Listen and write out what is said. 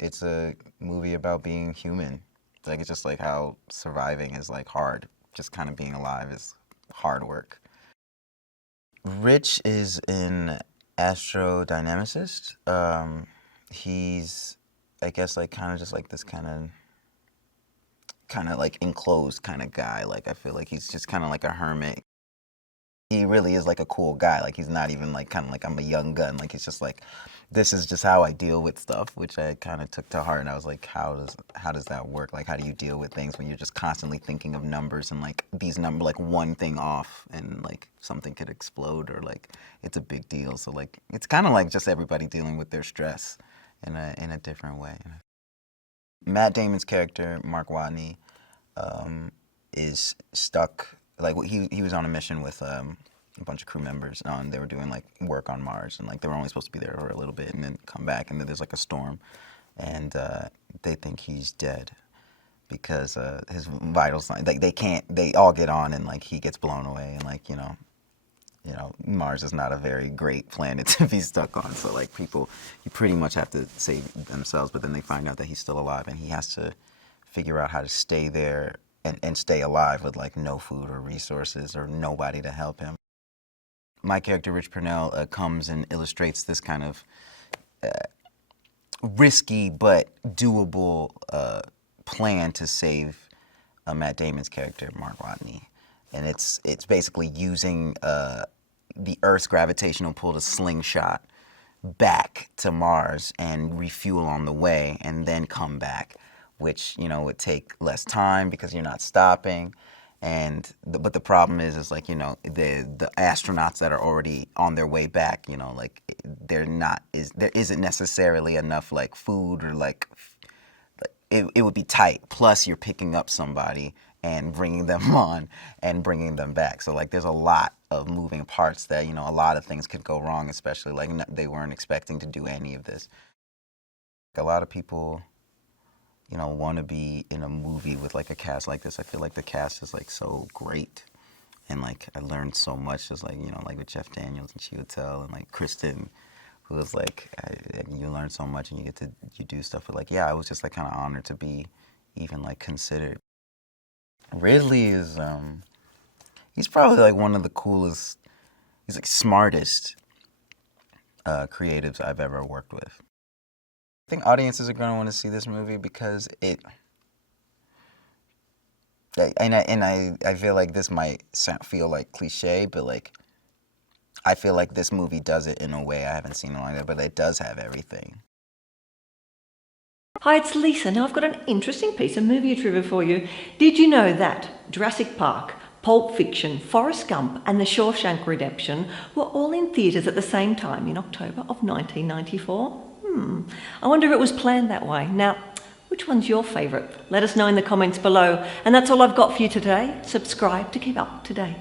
it's a movie about being human. Like, it's just like how surviving is like hard. Just kind of being alive is hard work. Rich is an astrodynamicist. He's, I guess, like kind of just like this kind of like enclosed kind of guy. Like, I feel like he's just kind of like a hermit. He really is like a cool guy. Like, he's not even like kind of like I'm a young gun. Like, he's just like, this is just how I deal with stuff, which I kind of took to heart. And I was like, how does that work? Like, how do you deal with things when you're just constantly thinking of numbers and like these numbers, like one thing off and like something could explode or like it's a big deal. So like, it's kind of like just everybody dealing with their stress in a different way. Matt Damon's character, Mark Watney, is stuck. Like, he was on a mission with a bunch of crew members. They were doing like work on Mars, and like they were only supposed to be there for a little bit and then come back. And then there's like a storm, and they think he's dead because his vitals, like they all get on, and like he gets blown away, and like you know, Mars is not a very great planet to be stuck on. So like you pretty much have to save themselves. But then they find out that he's still alive, and he has to figure out how to stay there and stay alive with like no food or resources or nobody to help him. My character, Rich Purnell, comes and illustrates this kind of risky but doable plan to save Matt Damon's character, Mark Watney. And it's basically using the Earth's gravitational pull to slingshot back to Mars and refuel on the way and then come back, which, would take less time because you're not stopping. But the problem is like, the astronauts that are already on their way back, like there isn't necessarily enough like food or like, it would be tight. Plus you're picking up somebody and bringing them on and bringing them back. So like there's a lot of moving parts that, a lot of things could go wrong, especially like they weren't expecting to do any of this. A lot of people, want to be in a movie with like a cast like this. I feel like the cast is like so great, and like I learned so much. Just like like with Jeff Daniels and Chiwetel and like Kristen, who was like, you learn so much and you do stuff. But like, yeah, I was just like kind of honored to be even like considered. Ridley is he's probably like one of the coolest. He's like smartest creatives I've ever worked with. I think audiences are going to want to see this movie because I feel like this might feel like cliche, but like I feel like this movie does it in a way I haven't seen like that, but it does have everything. Hi, it's Lisa. Now I've got an interesting piece of movie trivia for you. Did you know that Jurassic Park, Pulp Fiction, Forrest Gump and The Shawshank Redemption were all in theatres at the same time in October of 1994? I wonder if it was planned that way. Now, which one's your favourite? Let us know in the comments below. And that's all I've got for you today. Subscribe to keep up to date.